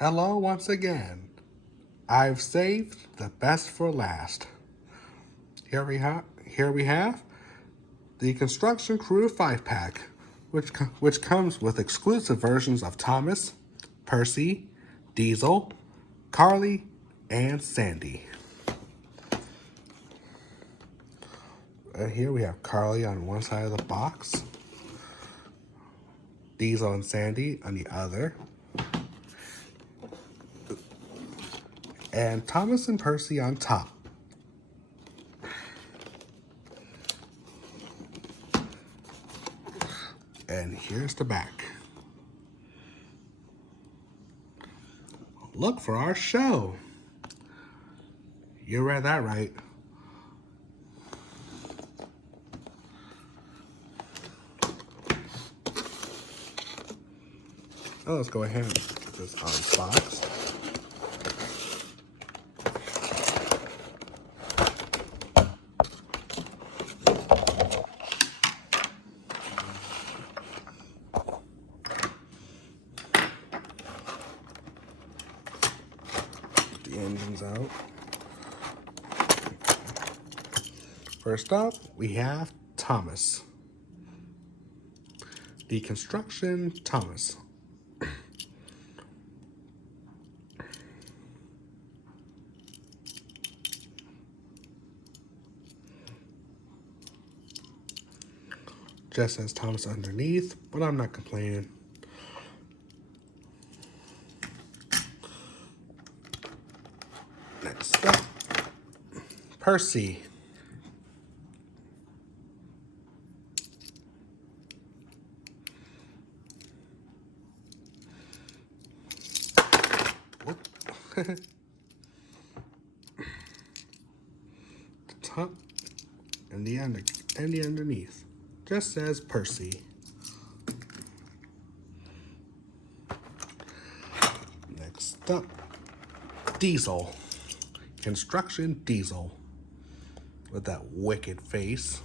Hello once again. I've saved the best for last. Here we have the Construction Crew 5-pack, which comes with exclusive versions of Thomas, Percy, Diesel, Carly, and Sandy. And here we have Carly on one side of the box, Diesel and Sandy on the other, and Thomas and Percy on top. And here's the back. Look for our show. You read that right. Now let's go ahead and put this on the box. Put the engines out. First up, we have Thomas. The Construction Thomas. Just says Thomas underneath, but I'm not complaining. Next up, Percy. The top and the underneath just says Percy. Next up, Diesel. Construction Diesel with that wicked face.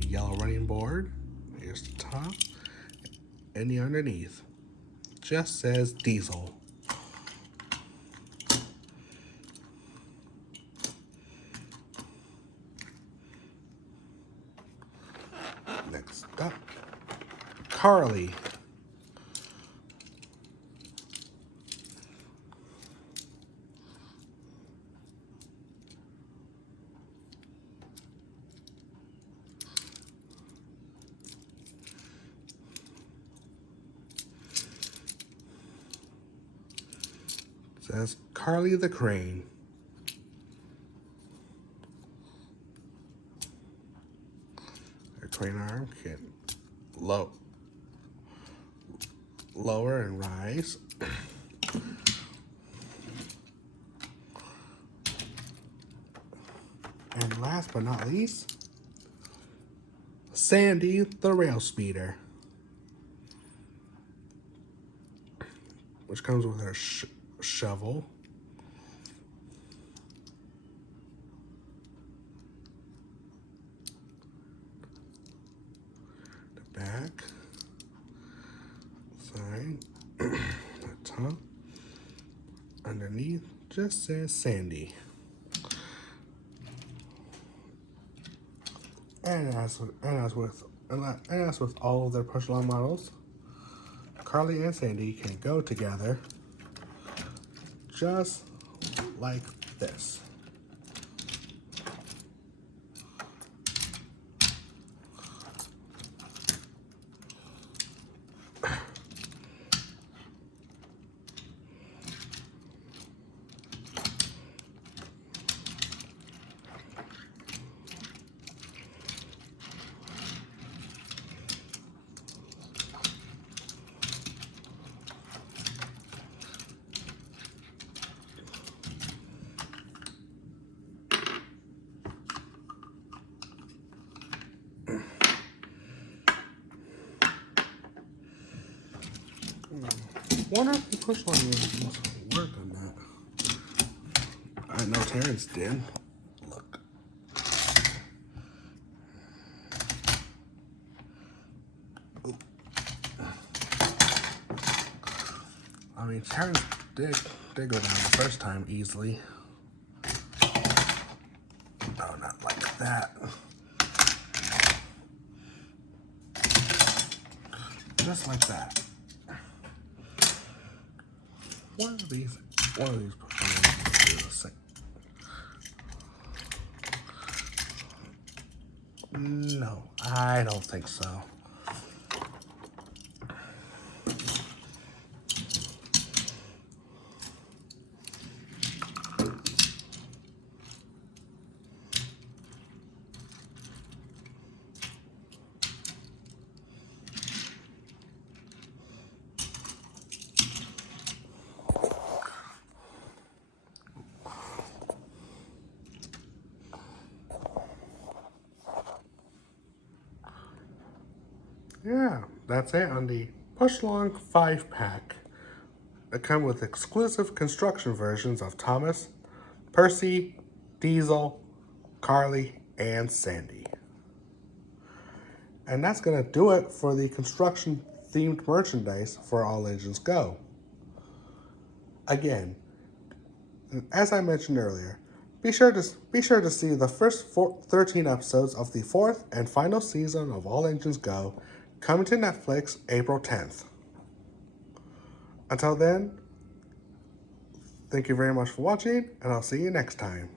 Yellow running board. Here's the top and the underneath. Just says Diesel. Next up, Carly. Says Carly the Crane. Her crane arm can lower and rise. And last but not least, Sandy the Rail Speeder, which comes with her shovel, the back, side, the top, underneath just says Sandy. And as with all of their push-along models, Carly and Sandy can go together just like this. Wonder if the push line must work on that. I know Terrence did. Look. mean, Terrence did go down the first time easily. No, not like that. Just like that. One of these performances do the same. No, I don't think so. Yeah, that's it on the Push Long 5-pack. They come with exclusive construction versions of Thomas, Percy, Diesel, Carly, and Sandy. And that's going to do it for the construction-themed merchandise for All Legends Go. Again, as I mentioned earlier, be sure to see the first 13 episodes of the 4th and final season of All Legends Go, coming to Netflix April 10th. Until then, thank you very much for watching, and I'll see you next time.